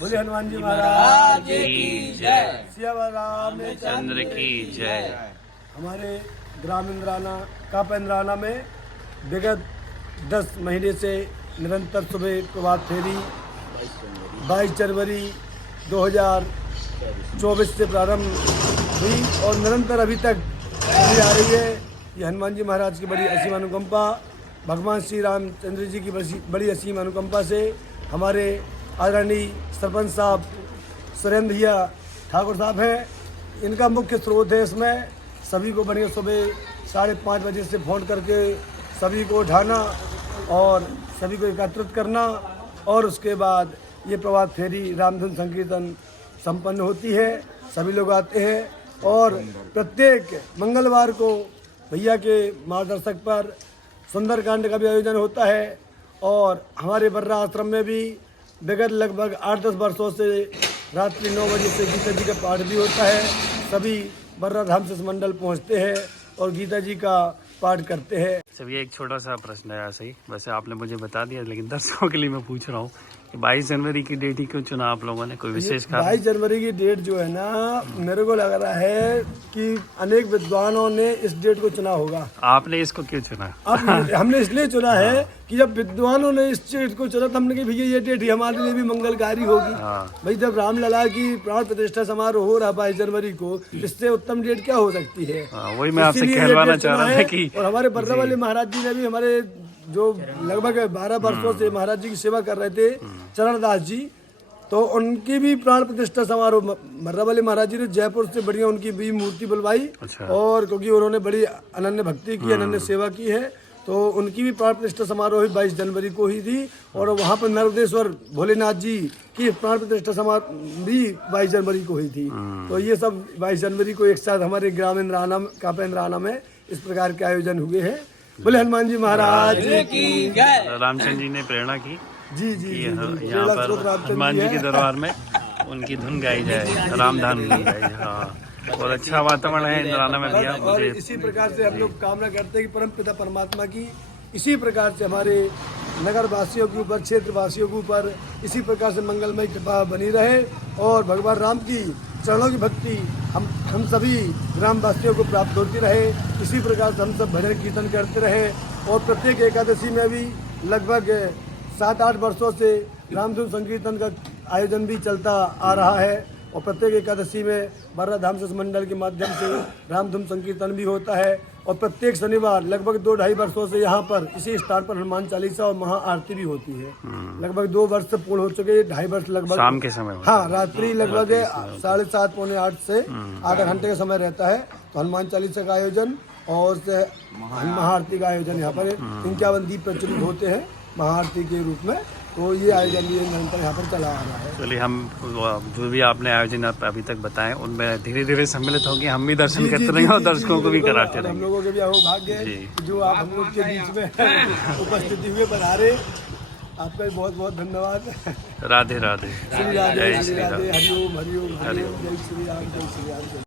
बोले हनुमान जी महाराज की जय। सिया राम चंद्र की जय। हमारे ग्राम इंद्राना काप इंद्राना में विगत 10 महीने से निरंतर सुबह प्रभात फेरी 22 जनवरी 2024 से प्रारंभ हुई और निरंतर अभी तक चली आ रही है। ये हनुमान जी महाराज की बड़ी असीम अनुकंपा, भगवान श्री रामचंद्र जी की बड़ी असीम अनुकंपा से हमारे आदरणीय सरपंच साहब सुरेंद्र भैया ठाकुर साहब हैं। इनका मुख्य स्रोत है इसमें सभी को बढ़िया सुबह 5:30 बजे से फ़ोन करके सभी को उठाना और सभी को एकत्रित करना और उसके बाद ये प्रभात फेरी रामधुन संकीर्तन संपन्न होती है। सभी लोग आते हैं और प्रत्येक मंगलवार को भैया के मार्गदर्शक पर सुंदरकांड का भी आयोजन होता है और हमारे बर्रा आश्रम में भी विगत लगभग 8-10 वर्षों से रात्रि 9 बजे से गीता जी का पाठ भी होता है। सभी बर्रा धाम से मंडल पहुंचते हैं और गीता जी का पाठ करते हैं। सभी एक छोटा सा प्रश्न है, ऐसे ही वैसे आपने मुझे बता दिया लेकिन दर्शकों के लिए मैं पूछ रहा हूँ कि 22 जनवरी की डेट ही क्यों चुना आप लोगों ने, कोई विशेष कारण? 22 जनवरी की डेट जो है ना, मेरे को लग रहा है कि अनेक विद्वानों ने इस डेट को चुना होगा। आपने इसको क्यों चुना? अब हमने इसलिए चुना है कि जब विद्वानों ने इस डेट को चुना तो हमने कहा भैया ये डेट ही हमारे लिए भी मंगलकारी होगी। भाई जब रामलला की प्राण प्रतिष्ठा समारोह हो रहा 22 जनवरी को, इससे उत्तम डेट क्या हो सकती है? वही मैं आपसे कहलवाना चाह रहा था कि और हमारे बर्रा वाले महाराज जी ने भी हमारे जो लगभग 12 वर्षों से महाराज जी की सेवा कर रहे थे चरणदास जी, तो उनकी भी प्राण प्रतिष्ठा समारोह बर्रा वाले महाराज जी ने जयपुर से बढ़िया उनकी भी मूर्ति बुलवाई। और क्योंकि उन्होंने बड़ी अनन्य भक्ति की, अनन्य सेवा की है, तो उनकी भी प्राण प्रतिष्ठा समारोह 22 जनवरी को ही थी। और वहाँ पर नर्मदेश्वर भोलेनाथ जी की प्राण प्रतिष्ठा समारोह भी 22 जनवरी को ही थी। तो ये सब 22 जनवरी को एक साथ हमारे ग्राम इंद्राना कापा इंद्राना में इस प्रकार के आयोजन हुए हैं। बोले हनुमान जी महाराज की जय। रामचंद्र जी ने प्रेरणा की जी जी यहाँ पर हनुमान जी के दरबार में उनकी धुन गाई जाए, रामधान धुन गाई जाए। हाँ, और अच्छा वातावरण है इंद्राना में भैया। और इसी प्रकार से हम लोग कामना करते हैं कि परम पिता परमात्मा की इसी प्रकार से हमारे नगर वासियों के ऊपर, क्षेत्र वासियों के ऊपर इसी प्रकार से मंगलमय कृपा बनी रहे और भगवान राम की चरणों की भक्ति हम सभी ग्रामवासियों को प्राप्त होती रहे। इसी प्रकार से हम सब भजन कीर्तन करते रहे और प्रत्येक एकादशी में भी लगभग 7-8 वर्षों से रामधुन संकीर्तन का आयोजन भी चलता आ रहा है और प्रत्येक एकादशी में बर्रा धाम से मंडल के माध्यम से रामधुन संकीर्तन भी होता है और प्रत्येक शनिवार लगभग 2-2.5 वर्षों से यहाँ पर इसी स्थान पर हनुमान चालीसा और महा आरती भी होती है। लगभग 2 वर्ष से पूर्ण हो चुके, 2.5 वर्ष लगभग शाम के समय। हाँ, रात्रि लगभग 7:30 पौने 8 से आधा घंटे का समय रहता है। तो हनुमान चालीसा का आयोजन और महाआरती का आयोजन यहाँ पर 51 दीप प्रचलित होते हैं महाआरती के रूप में। तो ये आयोजन भी निरंतर यहाँ पर चला आ रहा है। चलिए, हम जो भी आपने आयोजन अभी तक बताए उनमें धीरे धीरे सम्मिलित होंगे, हम भी दर्शन करते रहेंगे और दर्शकों को भी कराते रहेंगे। हम लोगों के भी भाग्य है जो आप हम लोग के बीच में उपस्थिति हुए पधारे। आपका बहुत बहुत धन्यवाद। राधे राधे। श्री राधे श्री राधे। हरिओम हरिओम हरिओम। जय श्री राम जय श्री राम।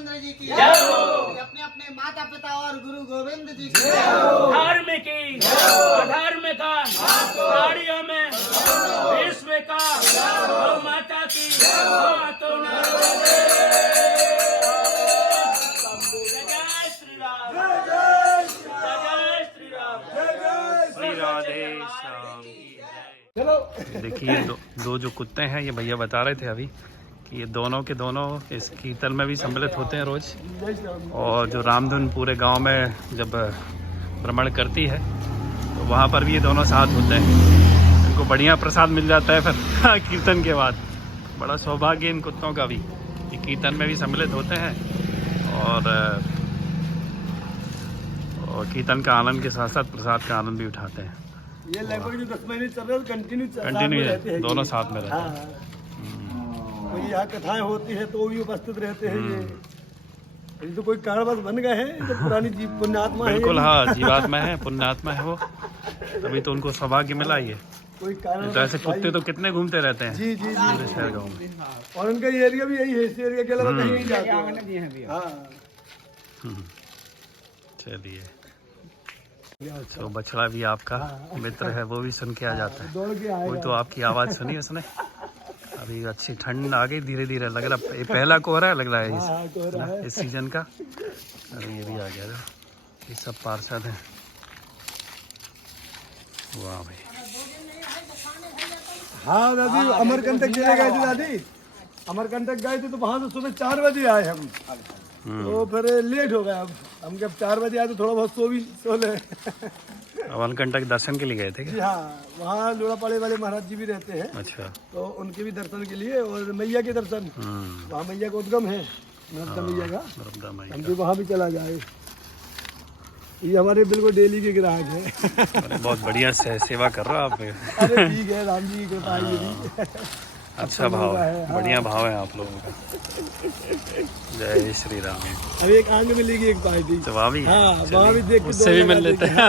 रामचंद्र जी की जय हो। अपने अपने माता पिता और गुरु गोविंद जी की जय हो। धर्म की अधर्म का गाड़ियों में विश्व का गौ माता की हाथों में जय श्री राम, जय श्री राम, श्री राधे श्याम की जय। चलो देखिए दो जो कुत्ते हैं, ये भैया बता रहे थे अभी कि ये दोनों के दोनों इस कीर्तन में भी सम्मिलित होते हैं रोज, और जो रामधुन पूरे गांव में जब भ्रमण करती है तो वहाँ पर भी ये दोनों साथ होते हैं। इनको बढ़िया प्रसाद मिल जाता है फिर कीर्तन के बाद। बड़ा सौभाग्य इन कुत्तों का भी, ये कीर्तन में भी सम्मिलित होते हैं और कीर्तन का आनंद के साथ साथ प्रसाद का आनंद भी उठाते हैं। ये लगभग जो 10 महीने चल रहे हैं कंटिन्यू रहते हैं, दोनों साथ में रहते हैं। हाँ। कोई यहाँ कथाएं होती है तो भी उपस्थित रहते हैं ये तो कोई कारणवश बन गए हैं, तो पुरानी जीव पुण्यात्मा है। बिल्कुल हाँ, जीवात्मा है, पुण्यात्मा है वो, तभी तो उनको सौभाग्य मिला ये। कोई कारण तो ऐसे कुत्ते तो कितने घूमते रहते हैं जी जी जी पूरे शहर गाँव में। और उनका ये एरिया भी यही है, इस एरिया के अलावा कहीं नहीं जाते। हाँ चलिए, तो बछड़ा भी आपका मित्र है, वो भी सुन के आ जाता है। दौड़ के आएगा। कोई तो आपकी आवाज़ सुनी उसने। अभी अच्छी ठंड आ गई धीरे धीरे, लग रहा ये पहला कोहरा लग रहा है इस सीजन का। अभी ये भी आ गया, ये सब पार्षद हैं। वाह भाई। हाँ दादी, अमरकंटक चले गए थे दादी, अमरकंटक गए थे तो वहाँ से सुबह 4 बजे आए हम। तो फिर लेट हो गया, अब हम जब 4 बजे आए तो थोड़ा बहुत सो ले। अमरकंटक दर्शन के लिए गए थे जी क्या? हाँ, वहाँ लोड़ापाड़े वाले महाराज जी भी रहते हैं, अच्छा। तो उनके भी दर्शन के लिए, और मैया के दर्शन, वहाँ मैया का उद्गम है, नर्मदा मैया का, नर्मदा माई हम भी वहाँ भी चला जाए। ये हमारे बिल्कुल डेली के ग्राहक है। अरे बहुत बढ़िया सेवा कर रहे हो आप। अरे ठीक है, राम जी की कृपा है ये भी। अच्छा भाव है, बढ़िया भाव है आप लोगों का। जय श्री राम। अब एक आंग मिलेगी एक पाई थी, तो वहाँ भी, हाँ वहाँ भी देख के उससे दो भी लगा मिल लेते देंगे। हैं।